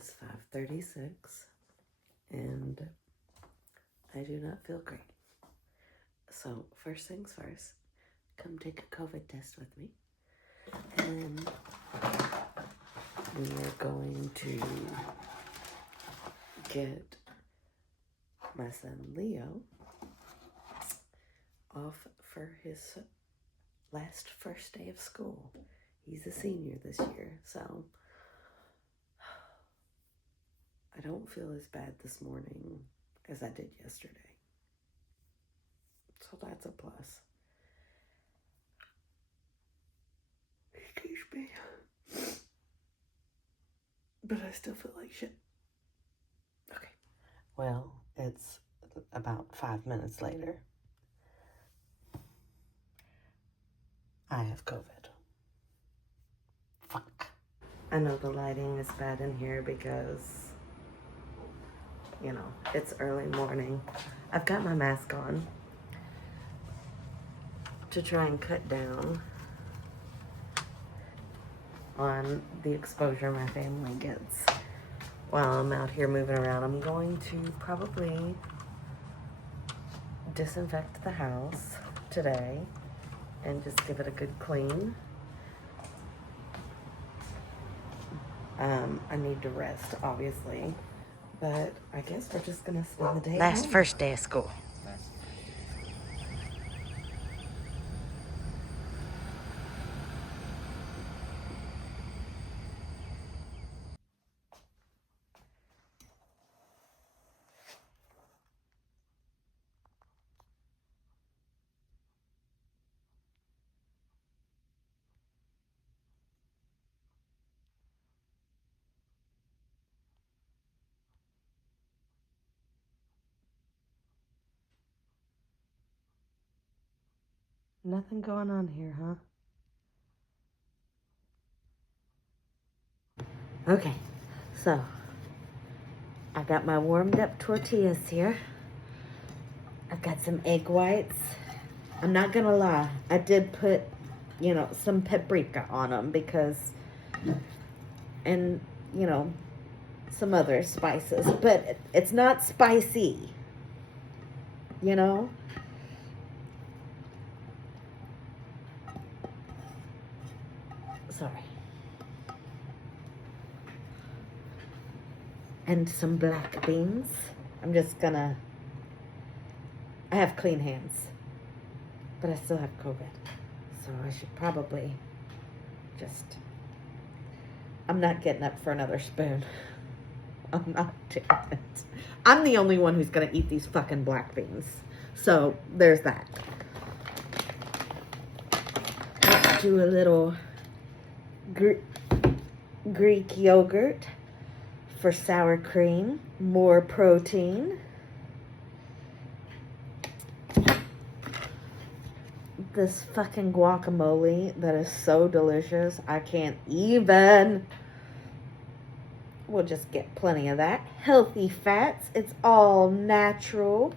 is 5:36 and I do not feel great. So first things first, come take a COVID test with me. And we are going to get my son Leo off for his first day of school. He's a senior this year, so I don't feel as bad this morning as I did yesterday. So that's a plus. Excuse me. But I still feel like shit. Okay. Well, it's about 5 minutes later. I have COVID. Fuck. I know the lighting is bad in here because, you know, it's early morning. I've got my mask on to try and cut down on the exposure my family gets while I'm out here moving around. I'm going to probably disinfect the house today and just give it a good clean. I need to rest, obviously, but I guess we're just gonna spend the day Last home. first day of school. Nothing going on here, huh? Okay, so I got my warmed up tortillas here. I've got some egg whites. I'm not gonna lie, I did put, you know, some paprika on them because, and, you know, some other spices, but it's not spicy, you know? Sorry. And some black beans. I'm just gonna, I have clean hands, but I still have COVID. So I should probably just, I'm not getting up for another spoon. I'm not doing it. I'm the only one who's gonna eat these fucking black beans. So there's that. Let's do a little Greek yogurt for sour cream, more protein. This fucking guacamole that is so delicious, I can't even. We'll just get plenty of that. Healthy fats, it's all natural.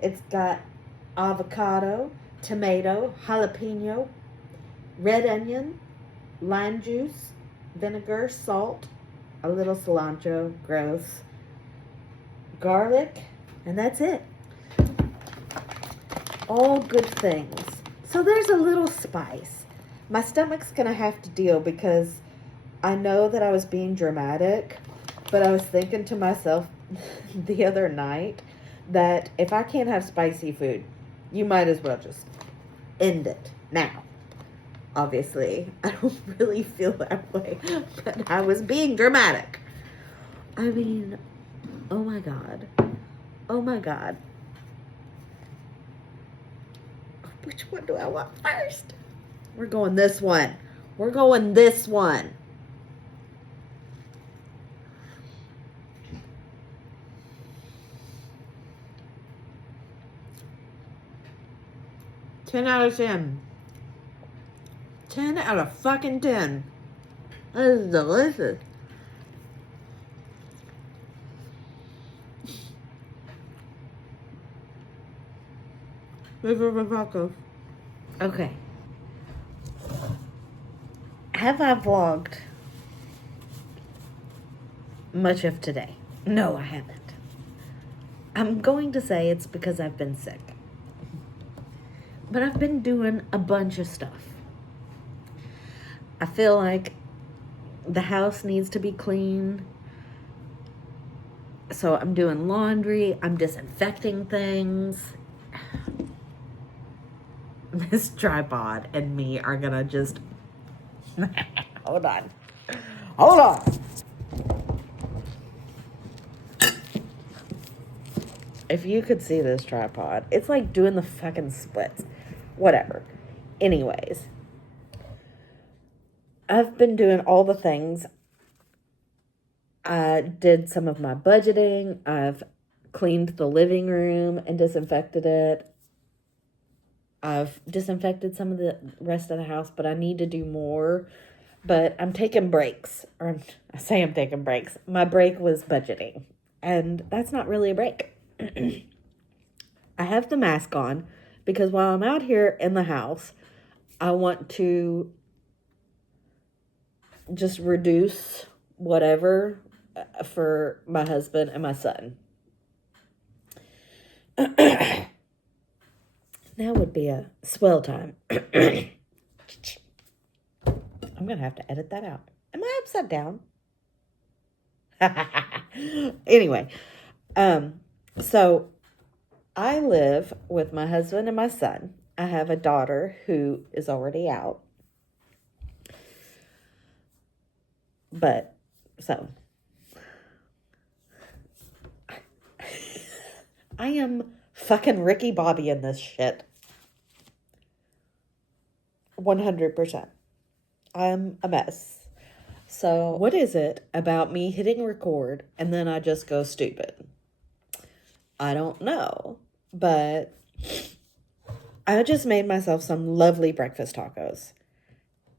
It's got avocado, tomato, jalapeno, red onion, lime juice, vinegar, salt, a little cilantro, gross, garlic, and that's it. All good things. So there's a little spice. My stomach's gonna have to deal because I know that I was being dramatic, but I was thinking to myself the other night that if I can't have spicy food, you might as well just end it now. Obviously, I don't really feel that way, but I was being dramatic. I mean, oh my God. Oh my God. Which one do I want first? We're going this one. We're going this one. Ten out of 10. 10 out of fucking 10. This is delicious. Okay. Have I vlogged much of today. No, I haven't. I'm going to say it's because I've been sick. But I've been doing a bunch of stuff. I feel like the house needs to be clean. So I'm doing laundry. I'm disinfecting things. This tripod and me are gonna just... Hold on. Hold on. If you could see this tripod, it's like doing the fucking splits. Whatever. Anyways, I've been doing all the things. I did some of my budgeting. I've cleaned the living room and disinfected it. I've disinfected some of the rest of the house, but I need to do more. But I'm taking breaks. I say I'm taking breaks. My break was budgeting. And that's not really a break. I have the mask on because while I'm out here in the house, I want to just reduce whatever for my husband and my son. Now would be a swell time. I'm going to have to edit that out. Am I upside down? Anyway, so I live with my husband and my son. I have a daughter who is already out. But, so, I am fucking Ricky Bobby in this shit. 100%. I'm a mess. So, what is it about me hitting record and then I just go stupid? I don't know, but I just made myself some lovely breakfast tacos.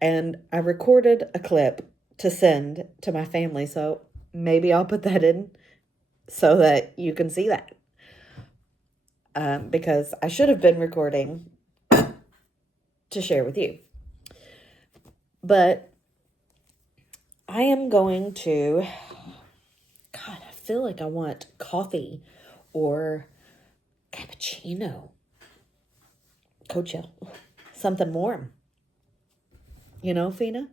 And I recorded a clip to send to my family, so maybe I'll put that in so that you can see that. Because I should have been recording to share with you. But I am going to... God, I feel like I want coffee or cappuccino. Coachella. Something warm. You know, Fina?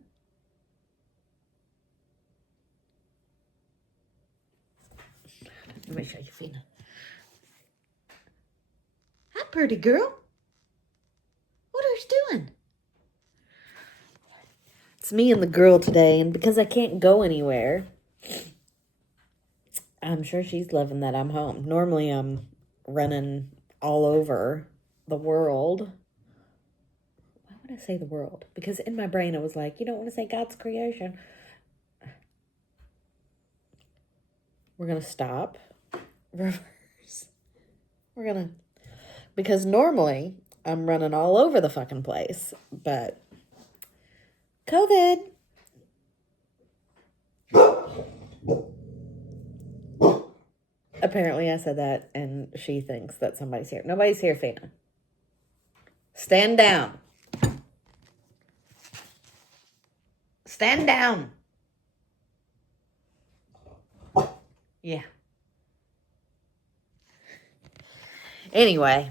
Let me show you Fina. Hi, pretty girl. What are you doing? It's me and the girl today, and because I can't go anywhere, I'm sure she's loving that I'm home. Normally, I'm running all over the world. Why would I say the world? Because in my brain, I was like, you don't want to say God's creation. We're going to stop. Reverse. We're going to... Because normally, I'm running all over the fucking place. But... COVID. Apparently I said that and she thinks that somebody's here. Nobody's here, Fina. Stand down. Stand down. Yeah. Anyway.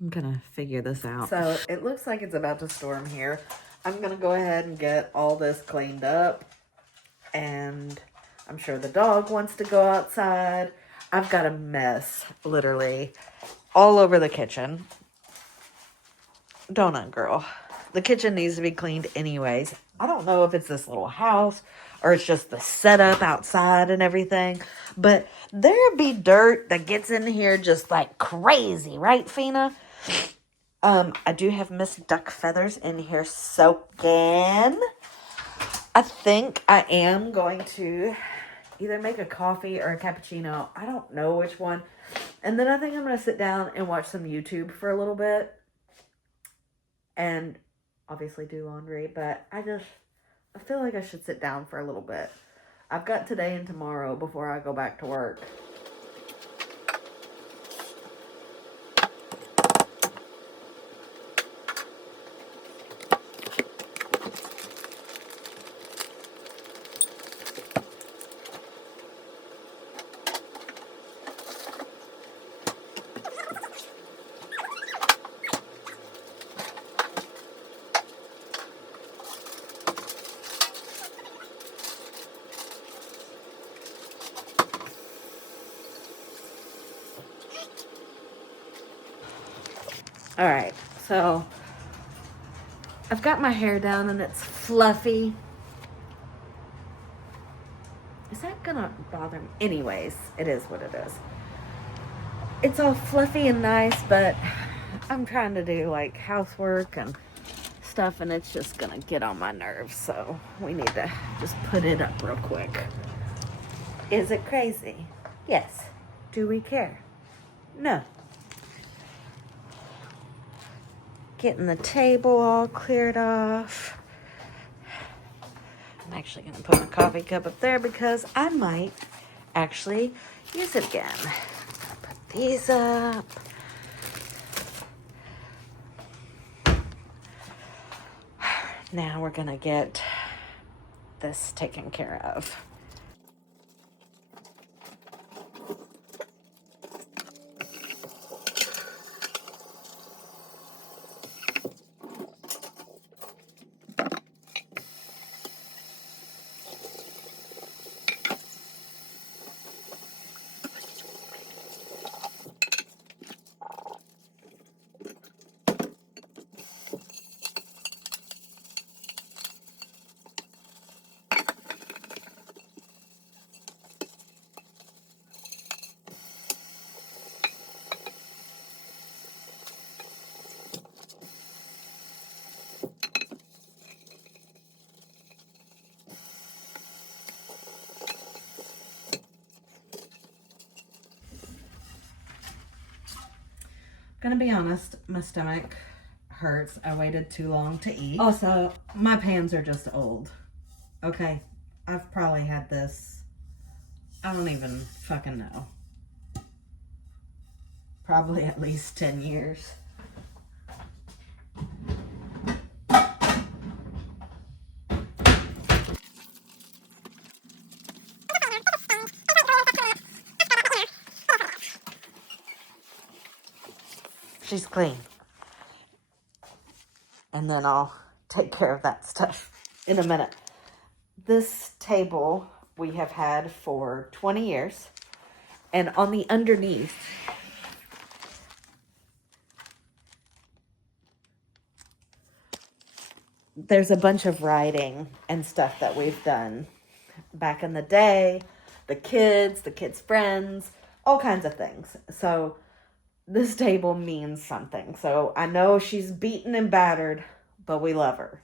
I'm gonna figure this out. So it looks like it's about to storm here. I'm gonna go ahead and get all this cleaned up. And I'm sure the dog wants to go outside. I've got a mess, literally, all over the kitchen. Donut girl. The kitchen needs to be cleaned anyways. I don't know if it's this little house or it's just the setup outside and everything. But there be dirt that gets in here just like crazy, right, Fina? I do have Miss Duck Feathers in here soaking. I think I am going to either make a coffee or a cappuccino. I don't know which one. And then I think I'm going to sit down and watch some YouTube for a little bit. And obviously do laundry. But I feel like I should sit down for a little bit. I've got today and tomorrow before I go back to work. Alright, so I've got my hair down and it's fluffy. Is that gonna bother me? Anyways, it is what it is. It's all fluffy and nice, but I'm trying to do like housework and stuff, and it's just gonna get on my nerves, so we need to just put it up real quick. Is it crazy? Yes. Do we care? No. Getting the table all cleared off. I'm actually gonna put my coffee cup up there because I might actually use it again. Put these up. Now we're gonna get this taken care of. Gonna be honest, my stomach hurts. I waited too long to eat. Also, my pans are just old. Okay, I've probably had this, I don't even fucking know. Probably at least 10 years. She's clean. And then I'll take care of that stuff in a minute. This table we have had for 20 years. And on the underneath, there's a bunch of writing and stuff that we've done back in the day. The kids' friends, all kinds of things. So this table means something. So I know she's beaten and battered, but we love her.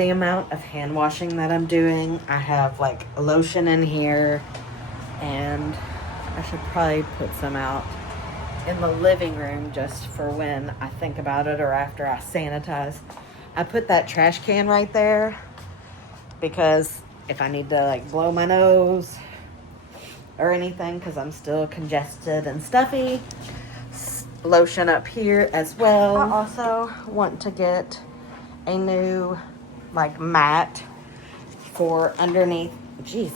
the amount of hand washing that I'm doing. I have like lotion in here, and I should probably put some out in the living room just for when I think about it or after I sanitize. I put that trash can right there because if I need to like blow my nose or anything because I'm still congested and stuffy. Lotion up here as well. I also want to get a new like mat for underneath. Jeez.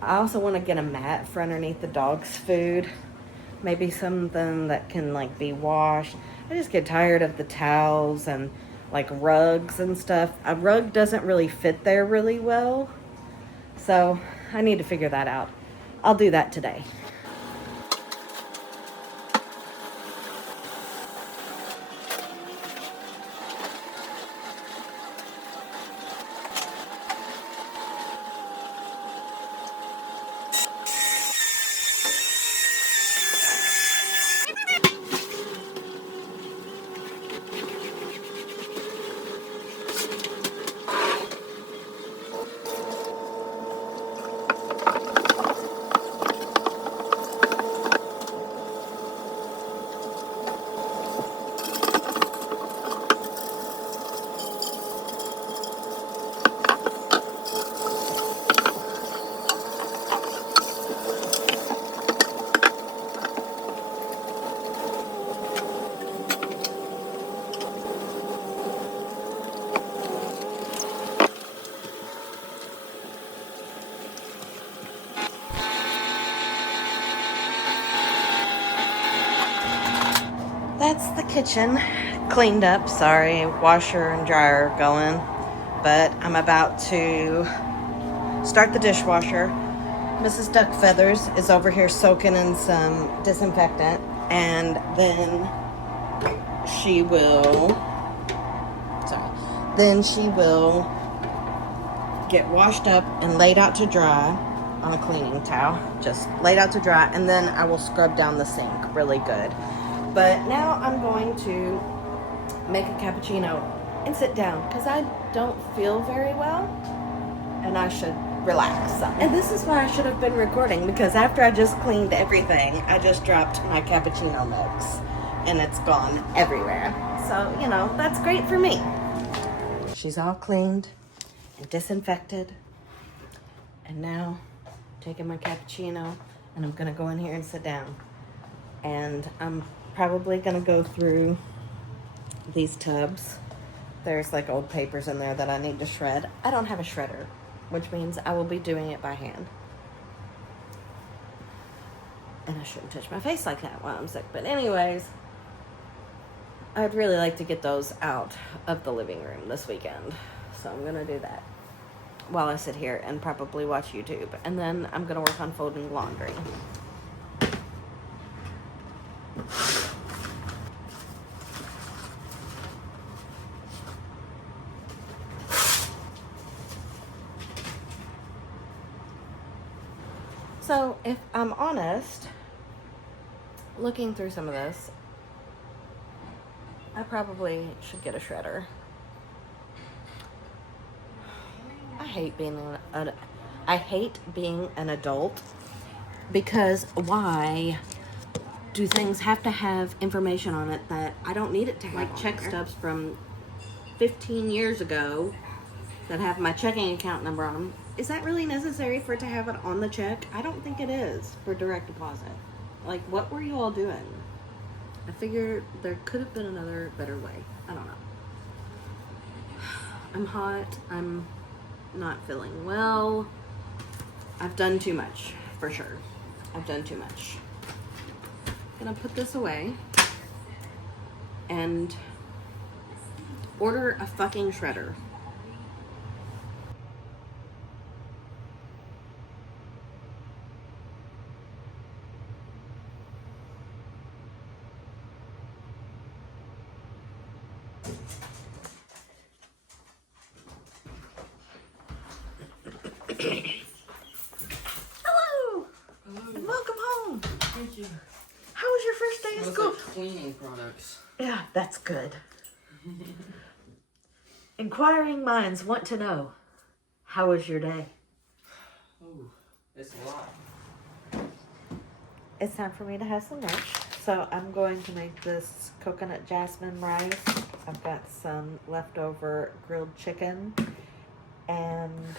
I also want to get a mat for underneath the dog's food. Maybe something that can like be washed. I just get tired of the towels and like rugs and stuff. A rug doesn't really fit there really well. So I need to figure that out. I'll do that today. That's the kitchen cleaned up. Sorry, washer and dryer going. But I'm about to start the dishwasher. Mrs. Duck Feathers is over here soaking in some disinfectant. And then she will get washed up and laid out to dry on a cleaning towel. Just laid out to dry. And then I will scrub down the sink really good. But now I'm going to make a cappuccino and sit down because I don't feel very well and I should relax some. And this is why I should have been recording because after I just cleaned everything, I just dropped my cappuccino mix and it's gone everywhere. So, you know, that's great for me. She's all cleaned and disinfected. And now I'm taking my cappuccino and I'm going to go in here and sit down. And I'm probably gonna go through these tubs. There's like old papers in there that I need to shred. I don't have a shredder, which means I will be doing it by hand. And I shouldn't touch my face like that while I'm sick. But anyways, I'd really like to get those out of the living room this weekend. So I'm gonna do that while I sit here and probably watch YouTube. And then I'm gonna work on folding laundry. So, if I'm honest, looking through some of this, I probably should get a shredder. I hate being an adult because why do things have to have information on it that I don't need it to have? Like check stubs from 15 years ago that have my checking account number on them. Is that really necessary for it to have it on the check? I don't think it is for direct deposit. Like, what were you all doing? I figured there could have been another better way. I don't know. I'm hot. I'm not feeling well. I've done too much, for sure. I've done too much. I'm gonna put this away and order a fucking shredder. Hello! And welcome home. Thank you. How was your first day of school? Like cleaning products. Yeah, that's good. Inquiring minds want to know, how was your day? Oh, it's a lot. It's time for me to have some lunch. So I'm going to make this coconut jasmine rice. I've got some leftover grilled chicken. And,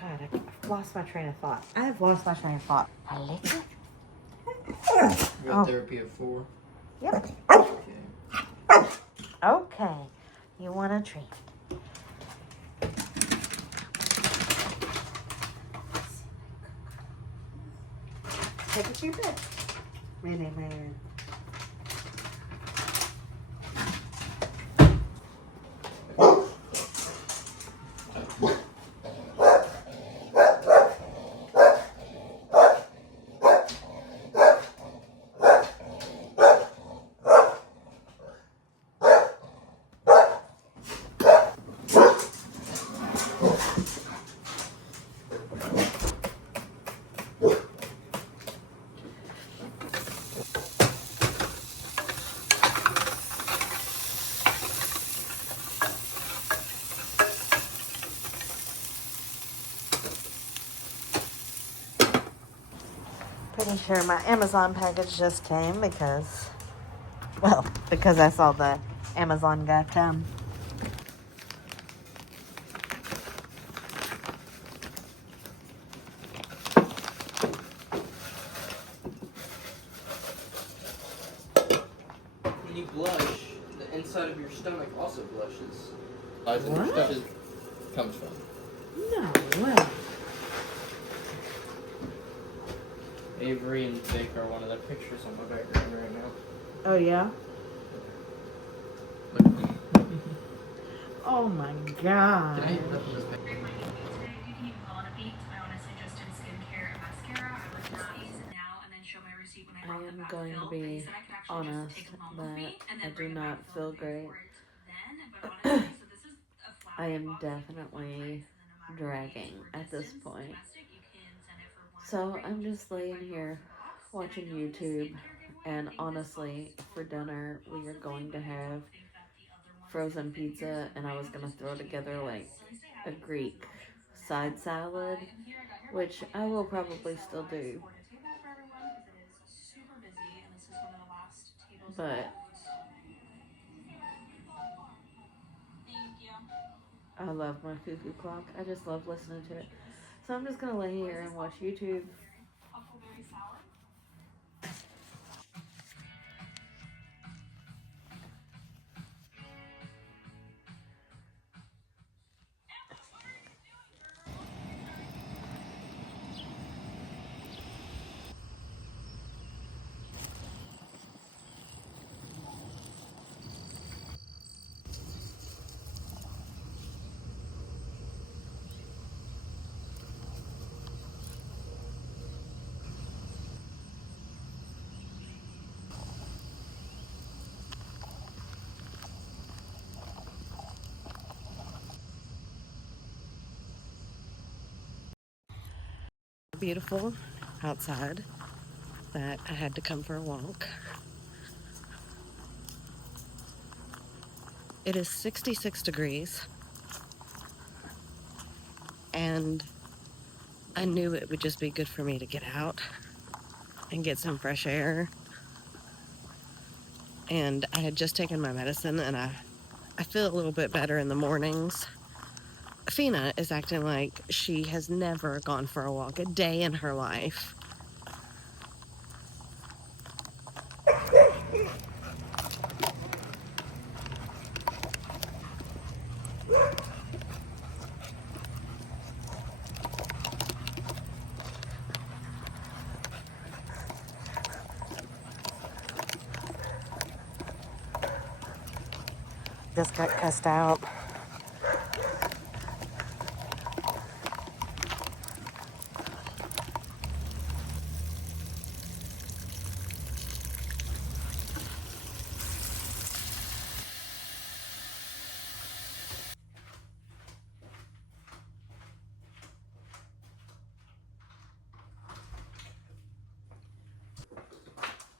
God, I've lost my train of thought. I have lost my train of thought. You got therapy at 4? Yep. Okay. Okay. You want a treat? Take it to your bed. Really, man. Pretty sure my Amazon package just came because I saw the Amazon guy come. When you blush, the inside of your stomach also blushes. What? Your stomach comes from. No way. Avery and Vic are one of the pictures on my background right now. Oh, yeah? Oh, my God. Can I even open this package? I am going to be honest that I do not feel great. I am definitely dragging at this point. So I'm just laying here watching YouTube, and honestly, for dinner we are going to have frozen pizza, and I was going to throw together like a Greek side salad, which I will probably still do. But I love my cuckoo clock. I just love listening to it. So I'm just going to lay here and watch YouTube. Beautiful outside that I had to come for a walk. It is 66 degrees, and I knew it would just be good for me to get out and get some fresh air. And I had just taken my medicine, and I feel a little bit better in the mornings. Fina is acting like she has never gone for a walk a day in her life. Just got cussed out.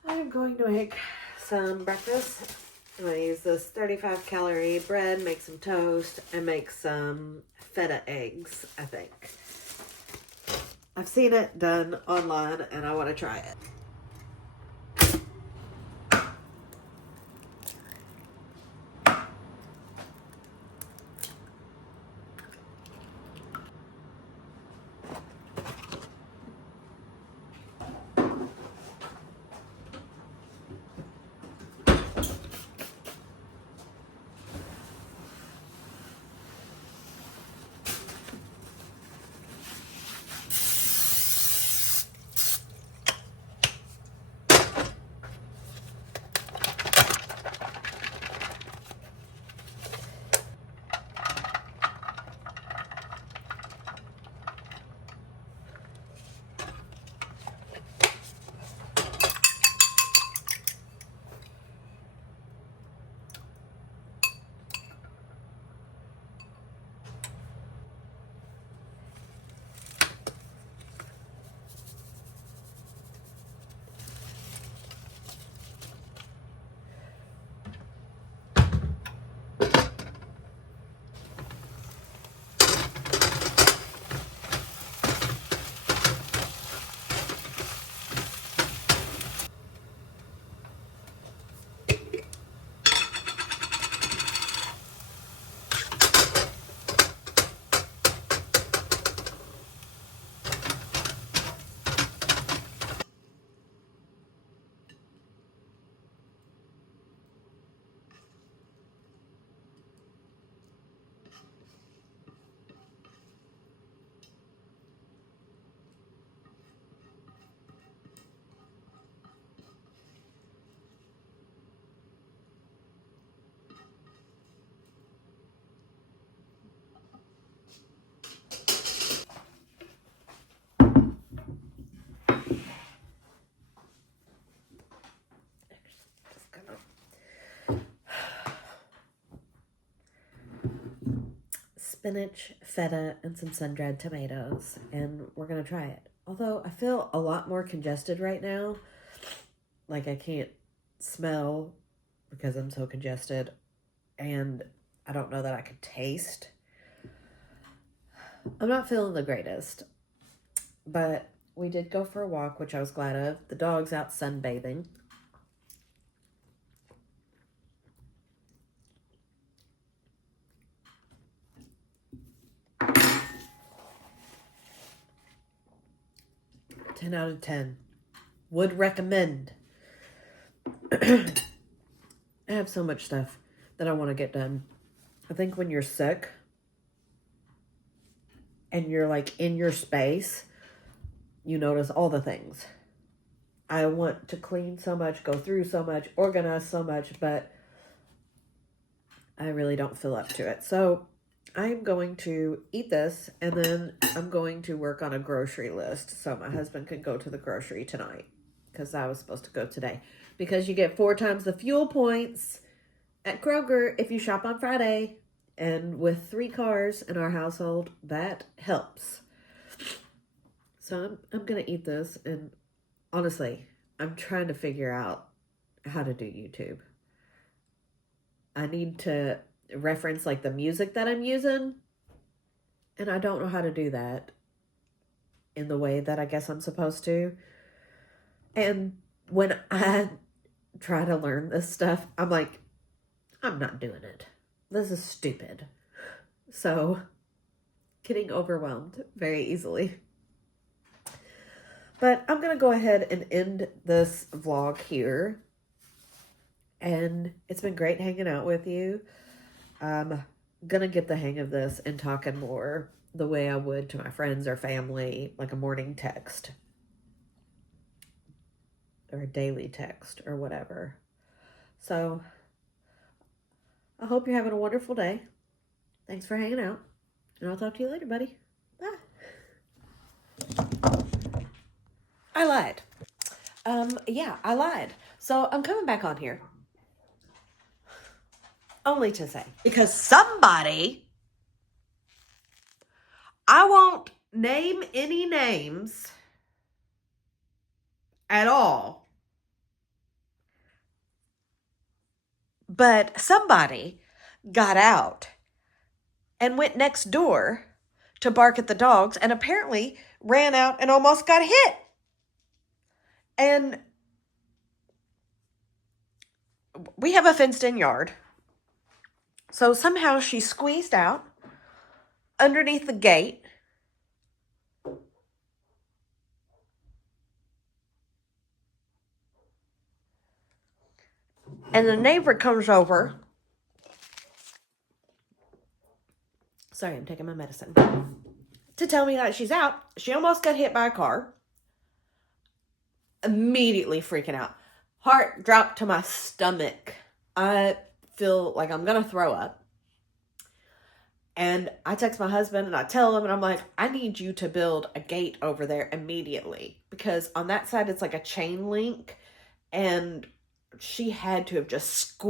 I'm going to make some breakfast. I'm going to use this 35 calorie bread, make some toast, and make some feta eggs, I think. I've seen it done online and I want to try it. Spinach, feta, and some sun-dried tomatoes, and we're gonna try it. Although I feel a lot more congested right now, like I can't smell because I'm so congested, and I don't know that I could taste. I'm not feeling the greatest, but we did go for a walk, which I was glad of. The dog's out sunbathing. Ten out of 10. Would recommend. I have so much stuff that I want to get done. I think when you're sick and you're like in your space, you notice all the things. I want to clean so much, go through so much, organize so much, but I really don't feel up to it. So I'm going to eat this and then I'm going to work on a grocery list so my husband can go to the grocery tonight, because I was supposed to go today. Because you get 4 times the fuel points at Kroger if you shop on Friday. And with 3 cars in our household, that helps. So I'm going to eat this. And honestly, I'm trying to figure out how to do YouTube. I need to reference like the music that I'm using. And I don't know how to do that in the way that I guess I'm supposed to. And when I try to learn this stuff, I'm like, I'm not doing it. This is stupid. So, getting overwhelmed very easily. But I'm going to go ahead and end this vlog here. And it's been great hanging out with you. I'm going to get the hang of this and talking more the way I would to my friends or family, like a morning text. Or a daily text or whatever. So, I hope you're having a wonderful day. Thanks for hanging out. And I'll talk to you later, buddy. Bye. I lied. Yeah, I lied. So I'm coming back on here. Only to say, because somebody, I won't name any names at all, But somebody got out and went next door to bark at the dogs and apparently ran out and almost got hit. And we have a fenced-in yard. So somehow she squeezed out underneath the gate. And the neighbor comes over. Sorry, I'm taking my medicine. To tell me that she's out. She almost got hit by a car. Immediately freaking out. Heart dropped to my stomach. I feel like I'm going to throw up. And I text my husband and I tell him, and I'm like, I need you to build a gate over there immediately. Because on that side, it's like a chain link. And she had to have just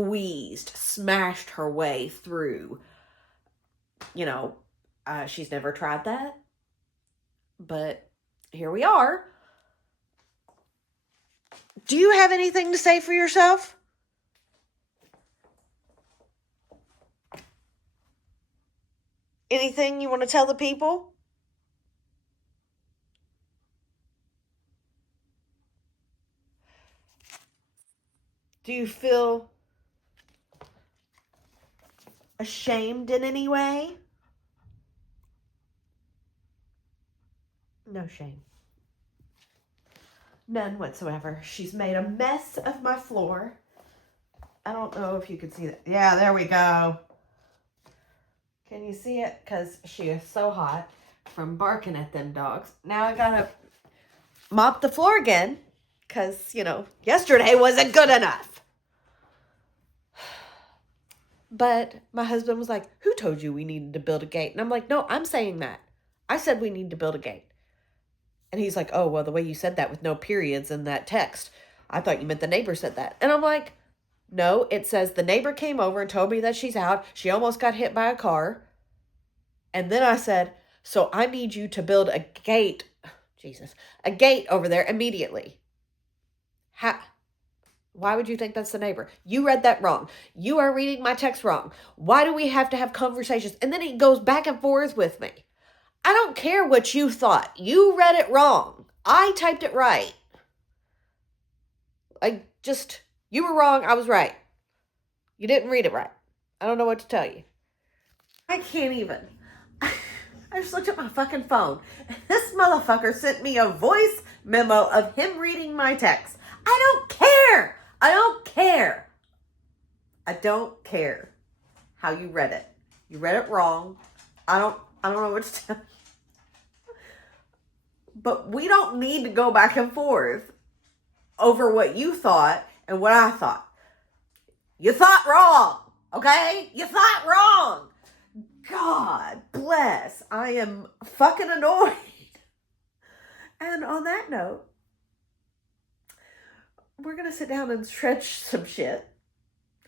smashed her way through. You know, she's never tried that. But here we are. Do you have anything to say for yourself? Anything you want to tell the people? Do you feel ashamed in any way? No shame. None whatsoever. She's made a mess of my floor. I don't know if you can see that. Yeah, there we go. Can you see it? Because she is so hot from barking at them dogs. Now I gotta mop the floor again. Because, yesterday wasn't good enough. But my husband was like, who told you we needed to build a gate? And I'm like, no, I'm saying that. I said we need to build a gate. And he's like, oh, well, the way you said that with no periods in that text, I thought you meant the neighbor said that. And I'm like, no, it says the neighbor came over and told me that she's out. She almost got hit by a car. And then I said, so I need you to build a gate. A gate over there immediately. Why would you think that's the neighbor? You read that wrong. You are reading my text wrong. Why do we have to have conversations? And then he goes back and forth with me. I don't care what you thought. You read it wrong. I typed it right. You were wrong. I was right. You didn't read it right. I don't know what to tell you. I can't even. I just looked at my fucking phone. This motherfucker sent me a voice memo of him reading my text. I don't care. I don't care. I don't care how you read it. You read it wrong. I don't know what to tell you. But we don't need to go back and forth over what you thought and what I thought. You thought wrong, okay? You thought wrong. God bless. I am fucking annoyed. And on that note, we're going to sit down and stretch some shit.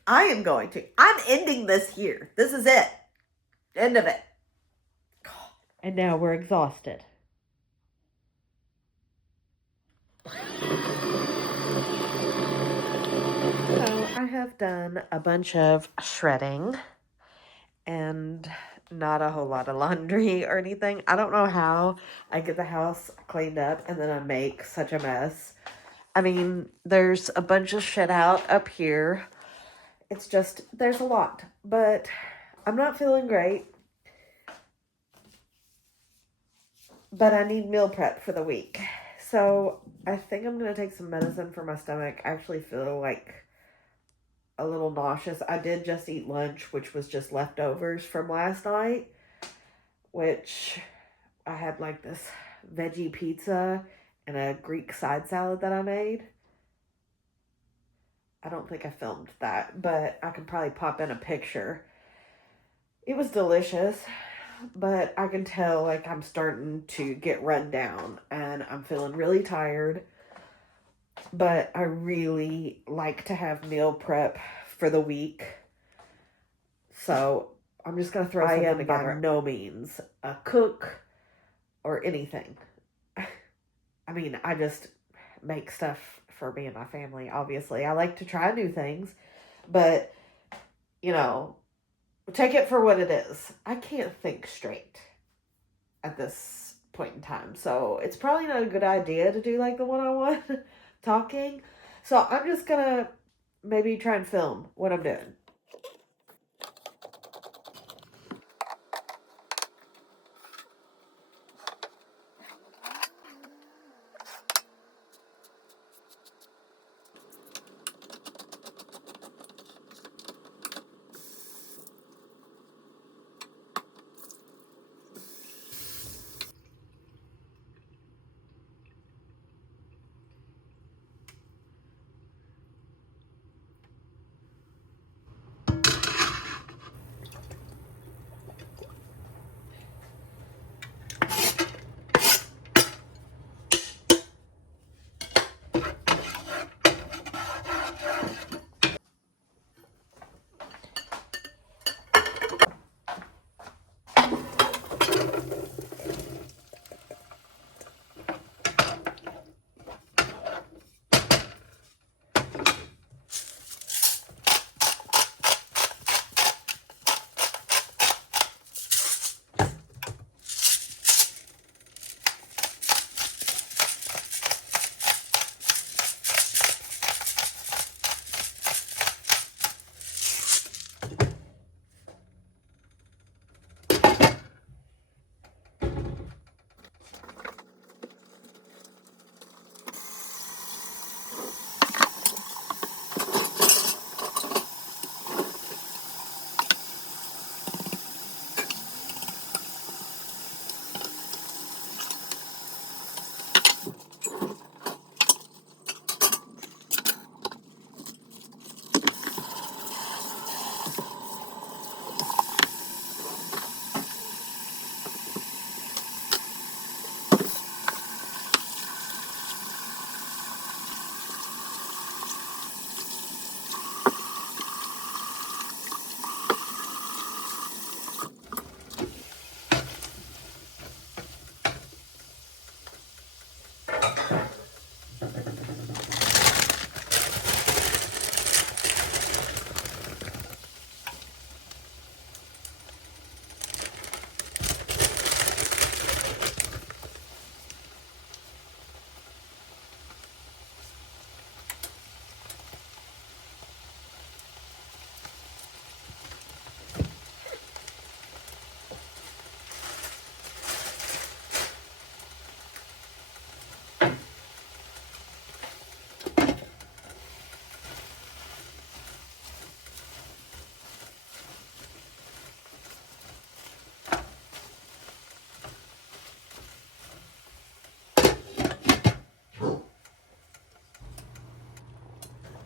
I am going to. I'm ending this here. This is it. End of it. God. And now we're exhausted. So I have done a bunch of shredding and not a whole lot of laundry or anything. I don't know how I get the house cleaned up and then I make such a mess. I mean, there's a bunch of shit out up here. It's just, there's a lot. But I'm not feeling great. But I need meal prep for the week. So I think I'm going to take some medicine for my stomach. I actually feel like a little nauseous. I did just eat lunch, which was just leftovers from last night. Which I had like this veggie pizza and a Greek side salad that I made. I don't think I filmed that, but I can probably pop in a picture. It was delicious, but I can tell like I'm starting to get run down and I'm feeling really tired. But I really like to have meal prep for the week. So I'm just going to throw something together. By no means a cook or anything. I mean, I just make stuff for me and my family, obviously. I like to try new things, but you know, take it for what it is. I can't think straight at this point in time. So it's probably not a good idea to do like the one-on-one talking. So I'm just gonna maybe try and film what I'm doing.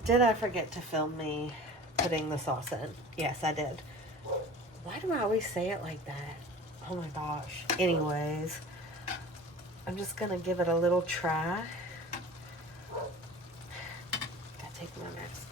Did I forget to film me putting the sauce in? Yes, I did. Why do I always say it like that? Oh my gosh. Anyways, I'm just gonna give it a little try. Gotta take my mask.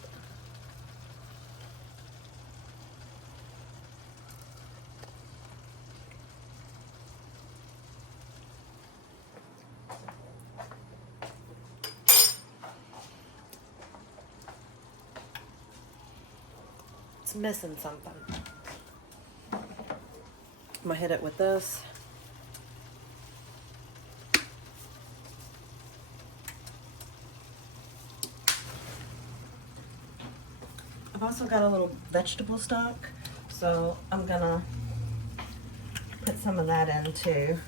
It's missing something. I'm gonna hit it with this. I've also got a little vegetable stock, so I'm gonna put some of that in too.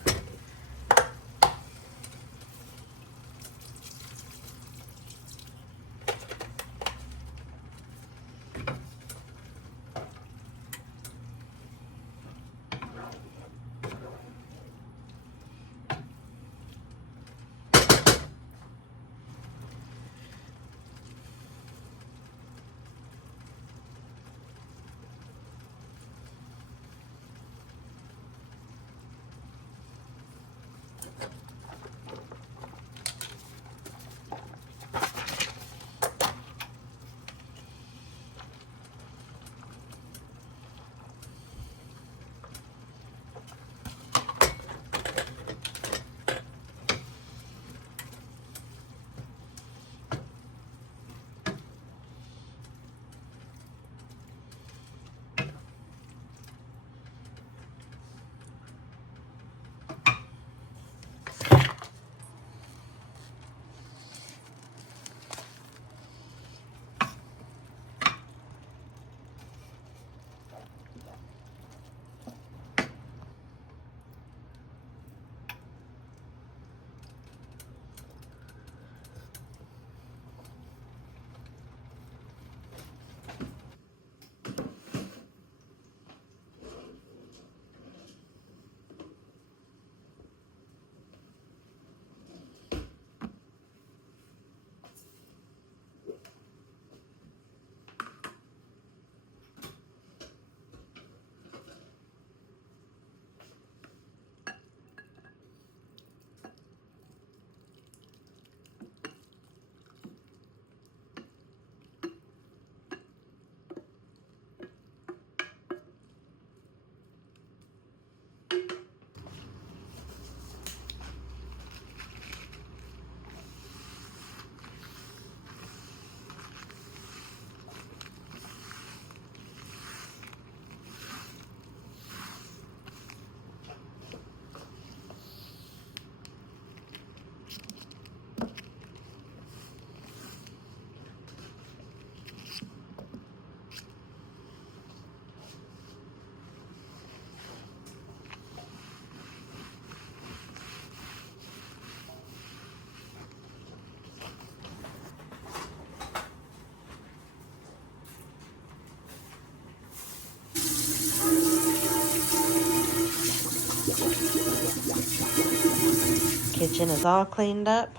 Kitchen is all cleaned up.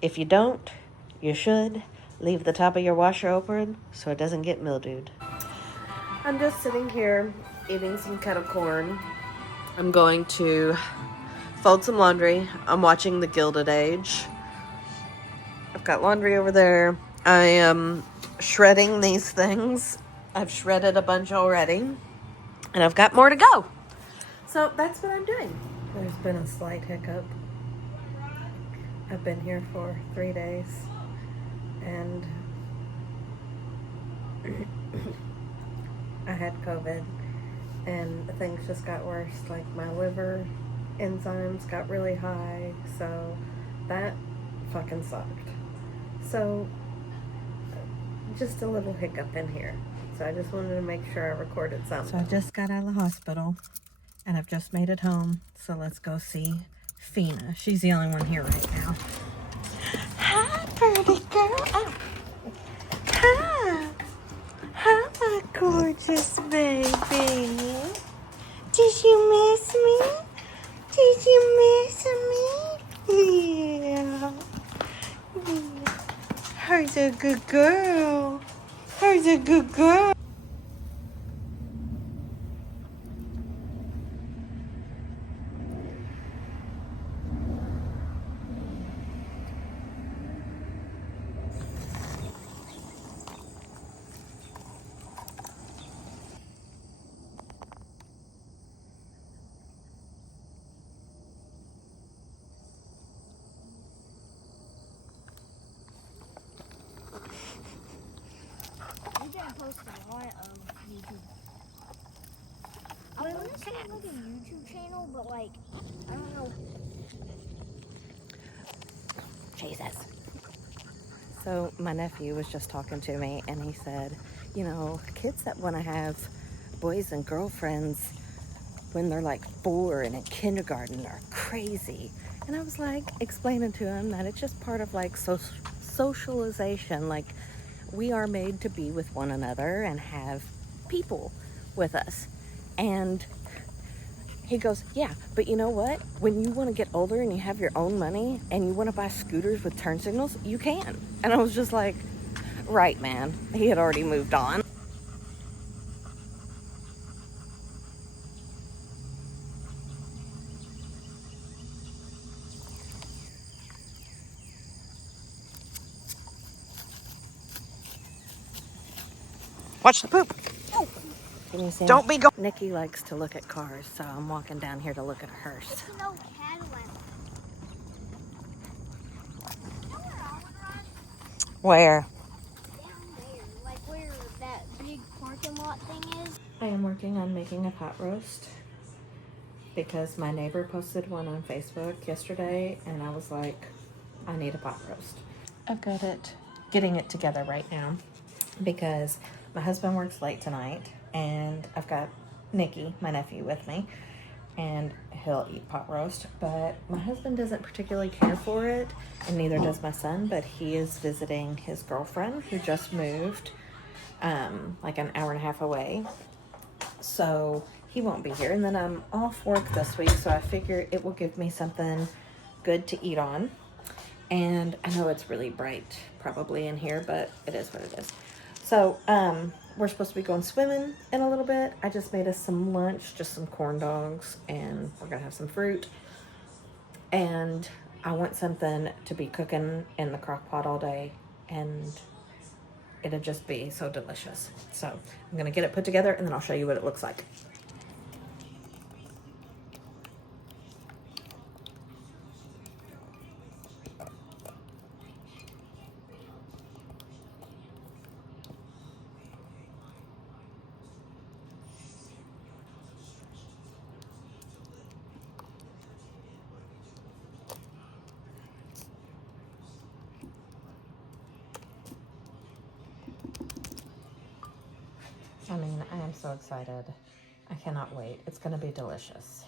If you don't, you should leave the top of your washer open so it doesn't get mildewed. I'm just sitting here eating some kettle corn. I'm going to fold some laundry. I'm watching The Gilded Age. I've got laundry over there. I am shredding these things. I've shredded a bunch already, and I've got more to go. So that's what I'm doing. There's been a slight hiccup. I've been here for 3 days, and I had COVID, and things just got worse. Like, my liver enzymes got really high, so that fucking sucked. So, just a little hiccup in here. So I just wanted to make sure I recorded something. So I just got out of the hospital, and I've just made it home. So let's go see Fina. She's the only one here right now. Hi, pretty girl. Oh. Hi. Hi, my gorgeous baby. Did you miss me? Did you miss me? Yeah. Her's a good girl. Her's a good girl. Post a lot of YouTube. I want to say like a YouTube channel, but like, I don't know. Jesus. So my nephew was just talking to me, and he said, you know, kids that want to have boys and girlfriends when they're like 4 and in kindergarten are crazy. And I was like explaining to him that it's just part of like socialization. Like, we are made to be with one another and have people with us. And he goes, yeah, but you know what? When you want to get older and you have your own money and you want to buy scooters with turn signals, you can. And I was just like, right, man. He had already moved on. Watch the poop. Don't be going. Nikki likes to look at cars, so I'm walking down here to look at a hearse. It's no Cadillac. Where? Down there, like where that big parking lot thing is. I am working on making a pot roast because my neighbor posted one on Facebook yesterday, and I was like, I need a pot roast. I've got it, getting it together right now because my husband works late tonight, and I've got Nikki, my nephew, with me, and he'll eat pot roast, but my husband doesn't particularly care for it, and neither does my son, but he is visiting his girlfriend who just moved like an hour and a half away, so he won't be here. And then I'm off work this week, so I figure it will give me something good to eat on. And I know it's really bright probably in here, but it is what it is. So we're supposed to be going swimming in a little bit. I just made us some lunch, just some corn dogs, and we're gonna have some fruit. And I want something to be cooking in the crock pot all day, and it'll just be so delicious. So I'm gonna get it put together, and then I'll show you what it looks like. I mean, I am so excited. I cannot wait. It's gonna be delicious.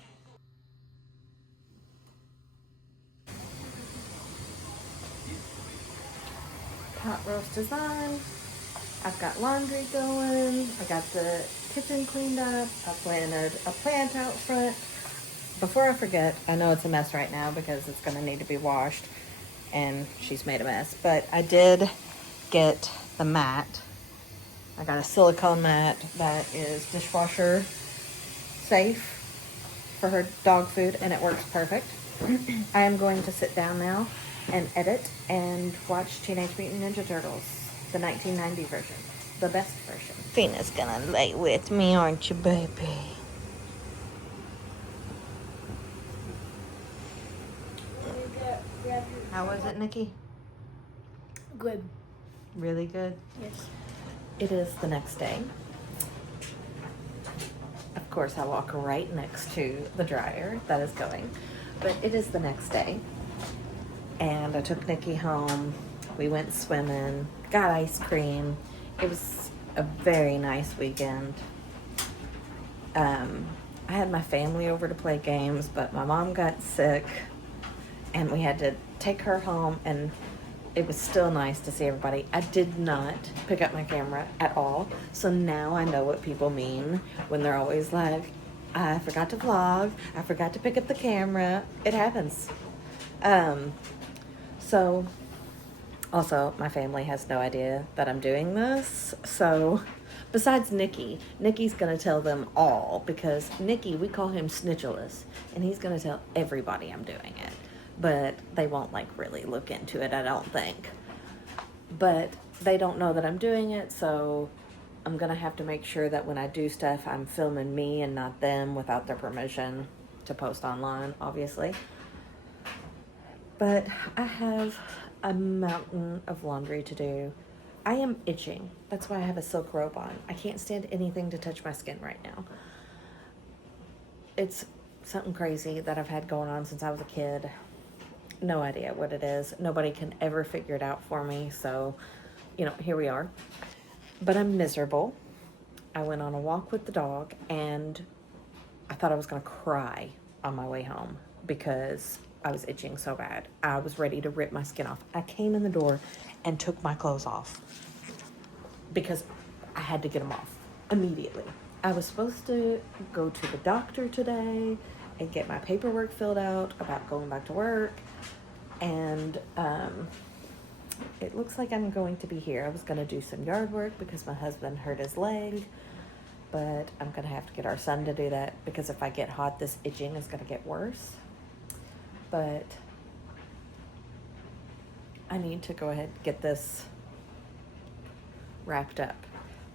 Pot roast is on. I've got laundry going. I got the kitchen cleaned up. I planted a plant out front. before I forget, I know it's a mess right now because it's going to need to be washed and she's made a mess. But I did get the mat. I got a silicone mat that is dishwasher safe for her dog food, and it works perfect. I am going to sit down now and edit and watch Teenage Mutant Ninja Turtles, the 1990 version, the best version. Fina's gonna lay with me, aren't you, baby? How was it, Nikki? Good. Really good. Yes. It is the next day. Of course, I walk right next to the dryer that is going, but it is the next day. And I took Nikki home. We went swimming, got ice cream. It was a very nice weekend. I had my family over to play games, but my mom got sick and we had to take her home, and it was still nice to see everybody. I did not pick up my camera at all, so now I know what people mean when they're always like, I forgot to vlog, I forgot to pick up the camera. It happens. So also my family has no idea that I'm doing this, so besides Nikki's gonna tell them all, because Nikki, we call him Snitchelus, and he's gonna tell everybody I'm doing it. But they won't like really look into it, I don't think. But they don't know that I'm doing it, so I'm gonna have to make sure that when I do stuff, I'm filming me and not them without their permission to post online, obviously. But I have a mountain of laundry to do. I am itching. That's why I have a silk robe on. I can't stand anything to touch my skin right now. It's something crazy that I've had going on since I was a kid. No idea what it is. Nobody can ever figure it out for me. So, you know, here we are. But I'm miserable. I went on a walk with the dog and I thought I was going to cry on my way home because I was itching so bad. I was ready to rip my skin off. I came in the door and took my clothes off because I had to get them off immediately. I was supposed to go to the doctor today and get my paperwork filled out about going back to work. And it looks like I'm going to be here. I was going to do some yard work because my husband hurt his leg. But I'm going to have to get our son to do that because if I get hot, this itching is going to get worse. But I need to go ahead and get this wrapped up.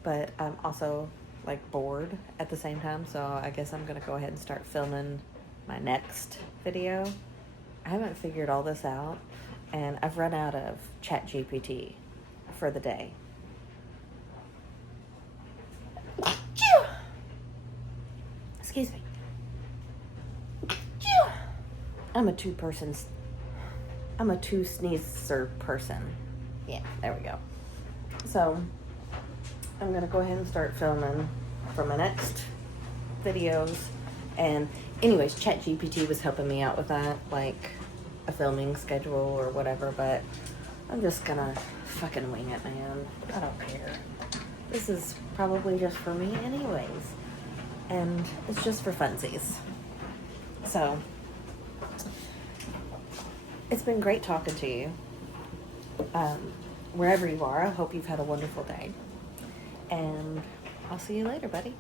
But I'm also like bored at the same time, so I guess I'm gonna go ahead and start filming my next video. I haven't figured all this out, and I've run out of ChatGPT for the day. Excuse me. I'm a two sneezer person. Yeah, there we go. So I'm gonna go ahead and start filming for my next videos. And anyways, ChatGPT was helping me out with that, like a filming schedule or whatever, but I'm just gonna fucking wing it, man. I don't care. This is probably just for me anyways. And it's just for funsies. So it's been great talking to you. Wherever you are, I hope you've had a wonderful day. And I'll see you later, buddy.